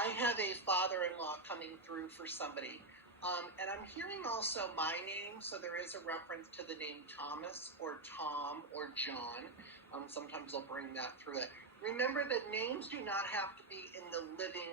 I have a father-in-law coming through for somebody. And I'm hearing also my name, so there is a reference to the name Thomas or Tom or John. Sometimes they'll bring that through it. Remember that names do not have to be in the living,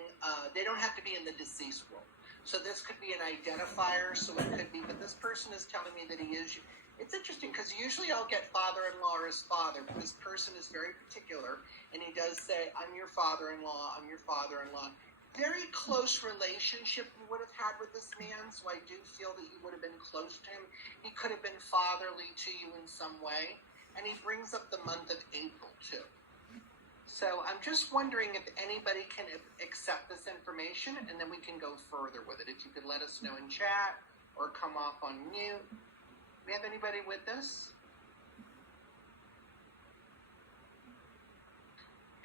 they don't have to be in the deceased world. So this could be an identifier, so it could be, but this person is telling me that he is. It's interesting because usually I'll get father-in-law or his father, but this person is very particular, and he does say, I'm your father-in-law, I'm your father-in-law. Very close relationship you would have had with this man, so I do feel that you would have been close to him. He could have been fatherly to you in some way, and he brings up the month of April too. So I'm just wondering if anybody can accept this information, and then we can go further with it. If you could let us know in chat or come off on mute. We have anybody with this?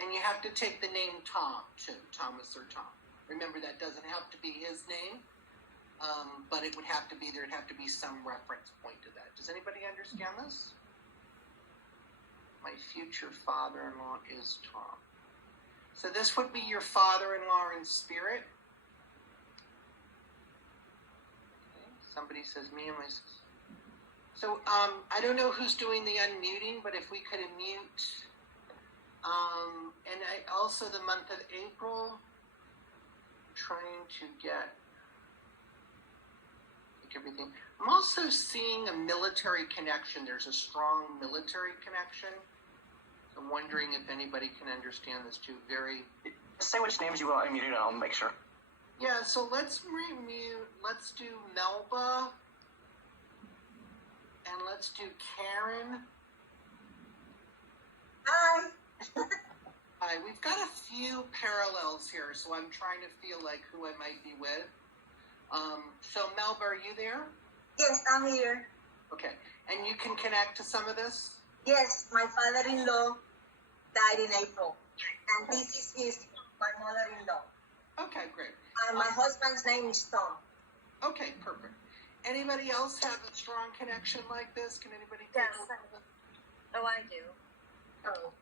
And you have to take the name Tom too, Thomas or Tom. Remember, that doesn't have to be his name, but it would have to be, there'd have to be some reference point to that. Does anybody understand this? My future father-in-law is Tom. So this would be your father-in-law in spirit. Okay. Somebody says me and my sister. So I don't know who's doing the unmuting, but if we could unmute. And I also, the month of April, trying to get everything. I'm also seeing a military connection. There's a strong military connection. I'm wondering if anybody can understand this too. Say which names you want unmuted and I'll make sure. Yeah, so let's remute. Let's do Melba. And let's do Karen. Hi. Hi, we've got a few parallels here, so I'm trying to feel like who I might be with. So Melba, are you there? Yes, I'm here. Okay, and you can connect to some of this? Yes, my father-in-law died in April, and this is my mother-in-law. Okay, great. And my husband's name is Tom. Okay, perfect. Anybody else have a strong connection like this? Can anybody? Yes. Oh, I do. Oh.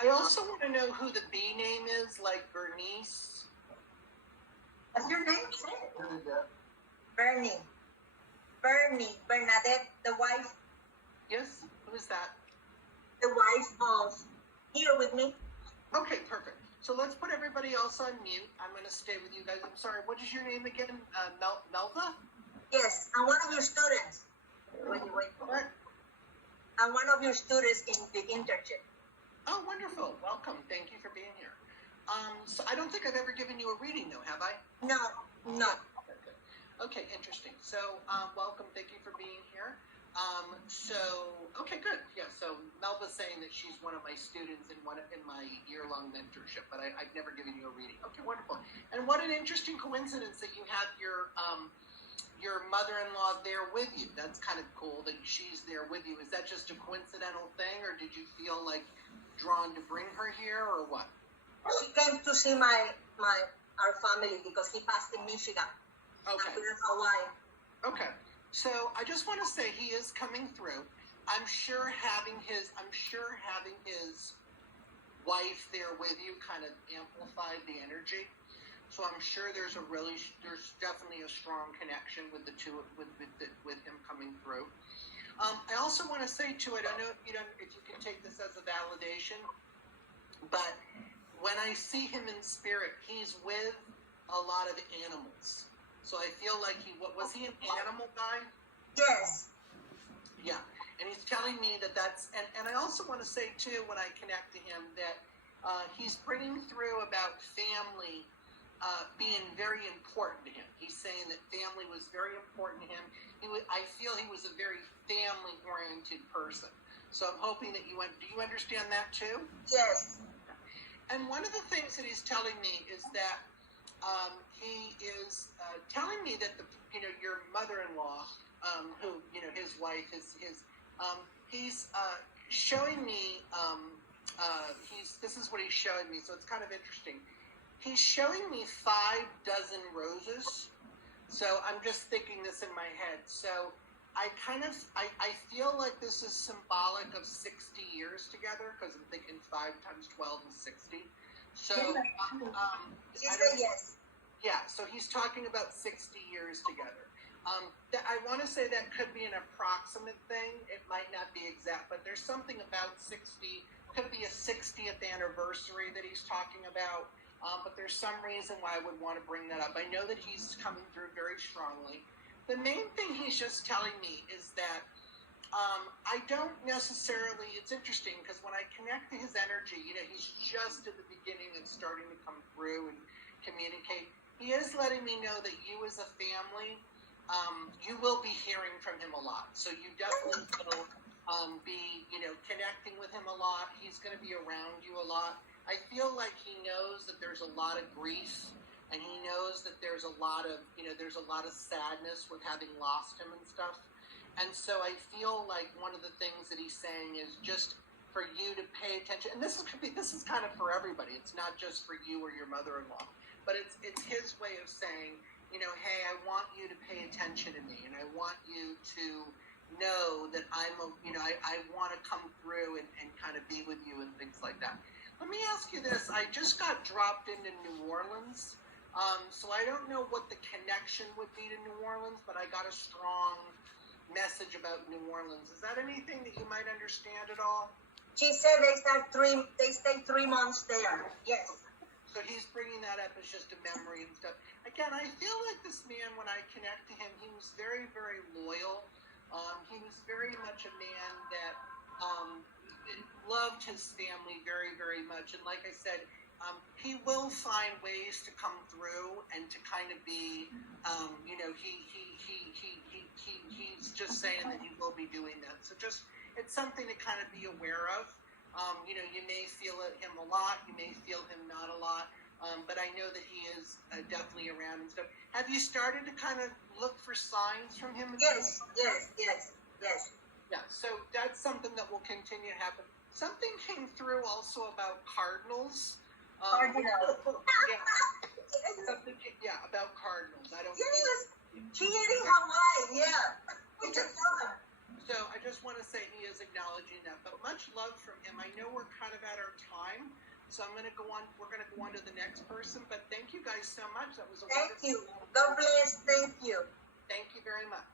I also want to know who the B name is, like Bernice. What's your name? Bernie. Bernadette, the wife. Yes, who is that? The wife of here with me. Okay, perfect. So let's put everybody else on mute. I'm going to stay with you guys. I'm sorry, what is your name again? Melva? Yes, I'm one of your students. Wait. What? I'm one of your students in the internship. Oh, wonderful. Welcome. Thank you for being here. So I don't think I've ever given you a reading, though, have I? No. Okay, interesting. So welcome. Thank you for being here. Okay, good. Yeah, so Melba's saying that she's one of my students in my year-long mentorship, but I've never given you a reading. Okay, wonderful. And what an interesting coincidence that you have your mother-in-law there with you. That's kind of cool that she's there with you. Is that just a coincidental thing, or did you feel like drawn to bring her here, or what? She came to see our family because he passed in Michigan. Okay. And that's Hawaii. Okay. So I just want to say he is coming through. I'm sure having his wife there with you kind of amplified the energy. So I'm sure there's definitely a strong connection with the two, with him coming through. I also want to say too, I don't know if you can take this as a validation, but when I see him in spirit, he's with a lot of animals. So I feel like was he an animal guy? Yes. Yeah, and he's telling me that's, and I also want to say too, when I connect to him, that he's bringing through about family being very important to him. He's saying that family was very important to him. I feel he was a very family-oriented person. So I'm hoping that do you understand that too? Yes. And one of the things that he's telling me is that he is telling me that your mother-in-law, who his wife he's showing me this is what he's showing me. So it's kind of interesting. He's showing me 5 dozen roses. So I'm just thinking this in my head. So I feel like this is symbolic of 60 years together, because I'm thinking 5 times 12 is 60. So, She said yes. yeah, so he's talking about 60 years together. I want to say that could be an approximate thing. It might not be exact, but there's something about 60. Could be a 60th anniversary that he's talking about. But there's some reason why I would want to bring that up. I know that he's coming through very strongly. The main thing he's just telling me is that I don't necessarily, it's interesting because when I connect to his energy, he's just at the beginning and starting to come through and communicate. He is letting me know that you as a family, you will be hearing from him a lot. So you definitely will be, connecting with him a lot. He's going to be around you a lot. I feel like he knows that there's a lot of grief, and he knows that there's a lot of, there's a lot of sadness with having lost him and stuff. And so I feel like one of the things that he's saying is just for you to pay attention. And this is kind of for everybody. It's not just for you or your mother-in-law, but it's his way of saying, hey, I want you to pay attention to me, and I want you to know that I want to come through and kind of be with you and things like that. Let me ask you this. I just got dropped into New Orleans, so I don't know what the connection would be to New Orleans, but I got a strong message about New Orleans. Is that anything that you might understand at all? She said they stay 3 months there. Yes. So he's bringing that up as just a memory and stuff. Again, I feel like this man, when I connect to him, he was very, very loyal. He was very much a man that loved his family very, very much. And like I said, he will find ways to come through and to kind of be, he's just saying that he will be doing that. So just, it's something to kind of be aware of. You may feel him a lot, you may feel him not a lot, but I know that he is definitely around and stuff. Have you started to kind of look for signs from him? Yes. Yeah, so that's something that will continue to happen. Something came through also about cardinals. Cardinals. About cardinals. I don't. Yes, she in Hawaii. Yeah. So I just want to say he is acknowledging that. But much love from him. I know we're kind of at our time, so I'm going to go on. We're going to go on to the next person. But thank you guys so much. That was a Thank wonderful. you. God bless. Thank you. Thank you very much.